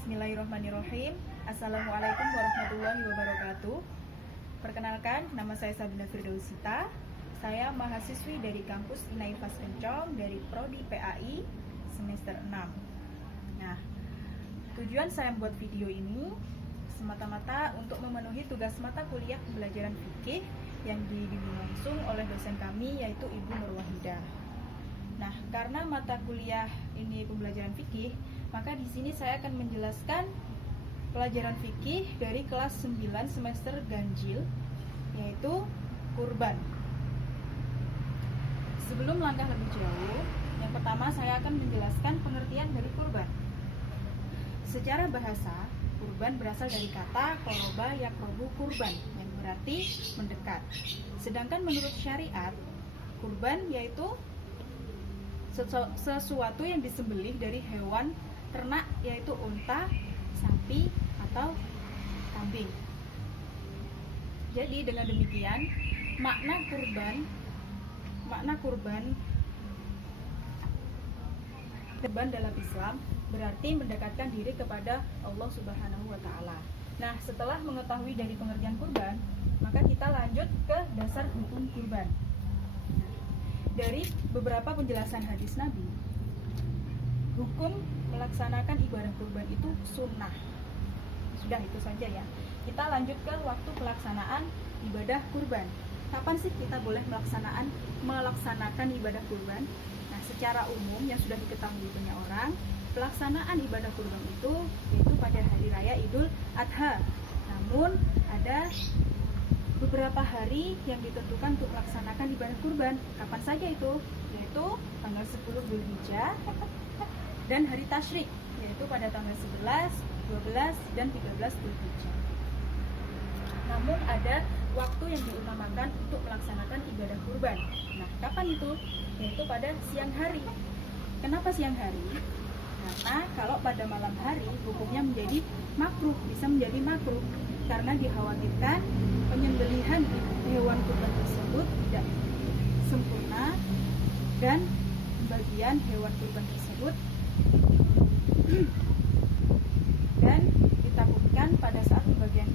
Bismillahirrahmanirrahim. Assalamualaikum warahmatullahi wabarakatuh. Perkenalkan, nama saya Sabina Firdausita. Saya mahasiswi dari kampus Inaifas Kencong dari Prodi PAI semester 6. Nah, tujuan saya membuat video ini semata-mata untuk memenuhi tugas mata kuliah pembelajaran fikih yang dibimbing langsung oleh dosen kami, yaitu Ibu Nurwahidah. Nah, karena mata kuliah ini pembelajaran fikih, maka di sini saya akan menjelaskan pelajaran fikih dari kelas 9 semester ganjil, yaitu kurban. Sebelum langkah lebih jauh, yang pertama saya akan menjelaskan pengertian dari kurban. Secara bahasa, kurban berasal dari kata qoroba yaqrobu kurban, yang berarti mendekat. Sedangkan menurut syariat, kurban yaitu sesuatu yang disembelih dari hewan ternak, yaitu unta, sapi, atau kambing. Jadi dengan demikian makna kurban dalam Islam berarti mendekatkan diri kepada Allah Subhanahu wa Ta'ala. Nah, setelah mengetahui dari pengertian kurban, maka kita lanjut ke dasar hukum kurban. Dari beberapa penjelasan hadis Nabi, hukum melaksanakan ibadah kurban itu sunnah. Sudah, itu saja ya. Kita lanjut ke waktu pelaksanaan ibadah kurban. Kapan sih kita boleh melaksanakan ibadah kurban? Nah, secara umum yang sudah diketahui banyak orang, pelaksanaan ibadah kurban itu yaitu pada hari raya Idul Adha. Namun ada beberapa hari yang ditentukan untuk melaksanakan ibadah kurban. Kapan saja itu? Yaitu tanggal 10 Dzulhijjah dan hari tasyrik, yaitu pada tanggal 11, 12, dan 13 Dzulhijjah. Namun ada waktu yang diutamakan untuk melaksanakan ibadah kurban. Nah, kapan itu? Yaitu pada siang hari. Kenapa siang hari? Karena kalau pada malam hari hukumnya menjadi makruh, bisa menjadi makruh karena dikhawatirkan penyembelihan hewan kurban tersebut tidak sempurna dan pembagian hewan kurban tersebut dan ditakutkan pada saat pembagian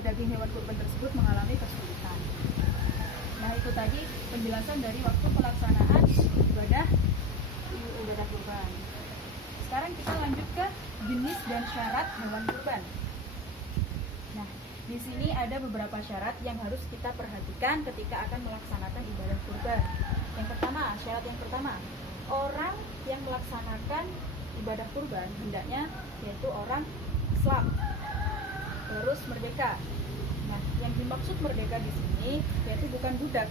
daging hewan kurban tersebut mengalami kesulitan. Nah, itu tadi penjelasan dari waktu pelaksanaan ibadah kurban. Sekarang kita lanjut ke jenis dan syarat hewan kurban. Nah, di sini ada beberapa syarat yang harus kita perhatikan ketika akan melaksanakan ibadah kurban. Syarat yang pertama, orang yang melaksanakan ibadah kurban hendaknya yaitu orang Islam, terus merdeka. Nah, yang dimaksud merdeka di sini yaitu bukan budak.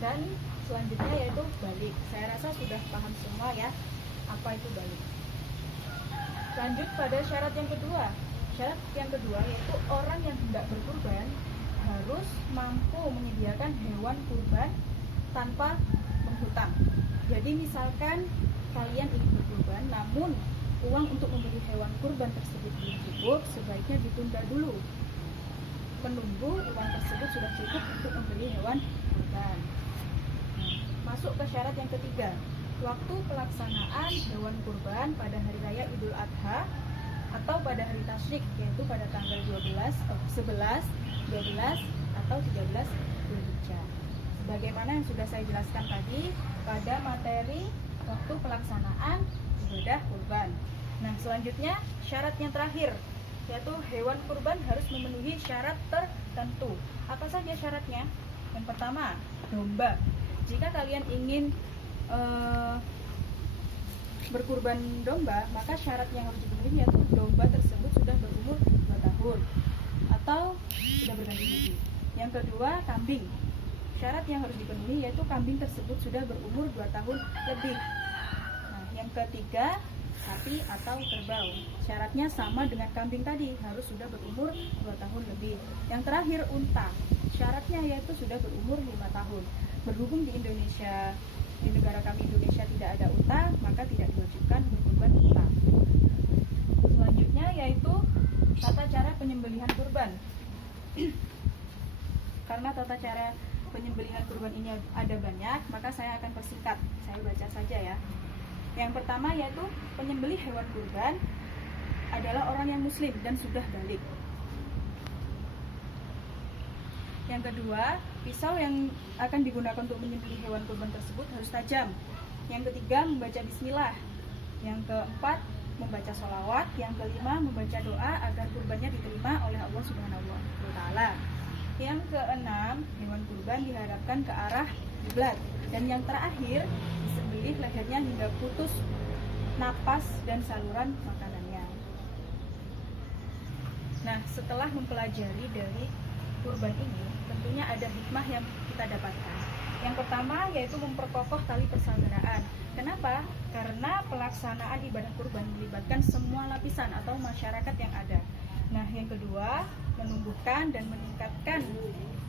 Dan selanjutnya yaitu balik. Saya rasa sudah paham semua ya apa itu balik. Lanjut pada syarat yang kedua. Syarat yang kedua yaitu orang yang hendak berkurban harus mampu menyediakan hewan kurban tanpa menghutang. Jadi misalkan kalian ingin berkurban namun uang untuk membeli hewan kurban tersebut belum cukup, sebaiknya ditunda dulu. Menunggu uang tersebut sudah cukup untuk membeli hewan kurban. Masuk ke syarat yang ketiga. Waktu pelaksanaan hewan kurban pada hari raya Idul Adha atau pada hari tasyrik, yaitu pada tanggal 11, 12, atau 13 Dzulhijjah. Sebagaimana yang sudah saya jelaskan tadi pada materi waktu pelaksanaan ibadah kurban. Nah, selanjutnya syarat yang terakhir, yaitu hewan kurban harus memenuhi syarat tertentu. Apa saja syaratnya? Yang pertama, domba. Jika kalian ingin berkurban domba, maka syarat yang harus dipenuhi yaitu domba tersebut sudah berumur 2 tahun atau sudah berganti gigi. Yang kedua, kambing. Syarat yang harus dipenuhi yaitu kambing tersebut sudah berumur 2 tahun lebih. Nah, yang ketiga, sapi atau kerbau. Syaratnya sama dengan kambing tadi, harus sudah berumur 2 tahun lebih. Yang terakhir, unta. Syaratnya yaitu sudah berumur 5 tahun. Berhubung di Indonesia, di negara kami Indonesia tidak ada unta, maka tidak diwajibkan berkurban unta. Selanjutnya yaitu tata cara penyembelihan kurban. Karena tata cara penyembelihan kurban ini ada banyak, maka saya akan persingkat. Saya baca saja ya. Yang pertama yaitu penyembelih hewan kurban adalah orang yang muslim dan sudah balik. Yang kedua, pisau yang akan digunakan untuk menyembelih hewan kurban tersebut harus tajam. Yang ketiga, membaca bismillah. Yang keempat, membaca sholawat. Yang kelima, membaca doa agar kurbannya diterima oleh Allah Subhanahu wa Ta'ala. Yang keenam, hewan kurban dihadapkan ke arah kiblat. Dan yang terakhir, disembelih lehernya hingga putus napas dan saluran makanannya. Nah, setelah mempelajari dari kurban ini, tentunya ada hikmah yang kita dapatkan. Yang pertama yaitu memperkokoh tali persaudaraan. Kenapa? Karena pelaksanaan ibadah kurban melibatkan semua lapisan atau masyarakat yang ada. Nah, yang kedua, menumbuhkan dan meningkatkan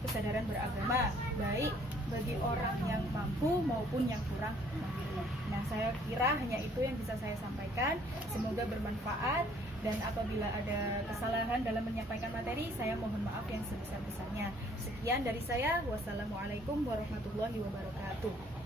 kesadaran beragama, baik bagi orang yang mampu maupun yang kurang mampu. Nah, saya kira hanya itu yang bisa saya sampaikan. Semoga bermanfaat, dan apabila ada kesalahan dalam menyampaikan materi, saya mohon maaf yang sebesar-besarnya. Sekian dari saya. Wassalamualaikum warahmatullahi wabarakatuh.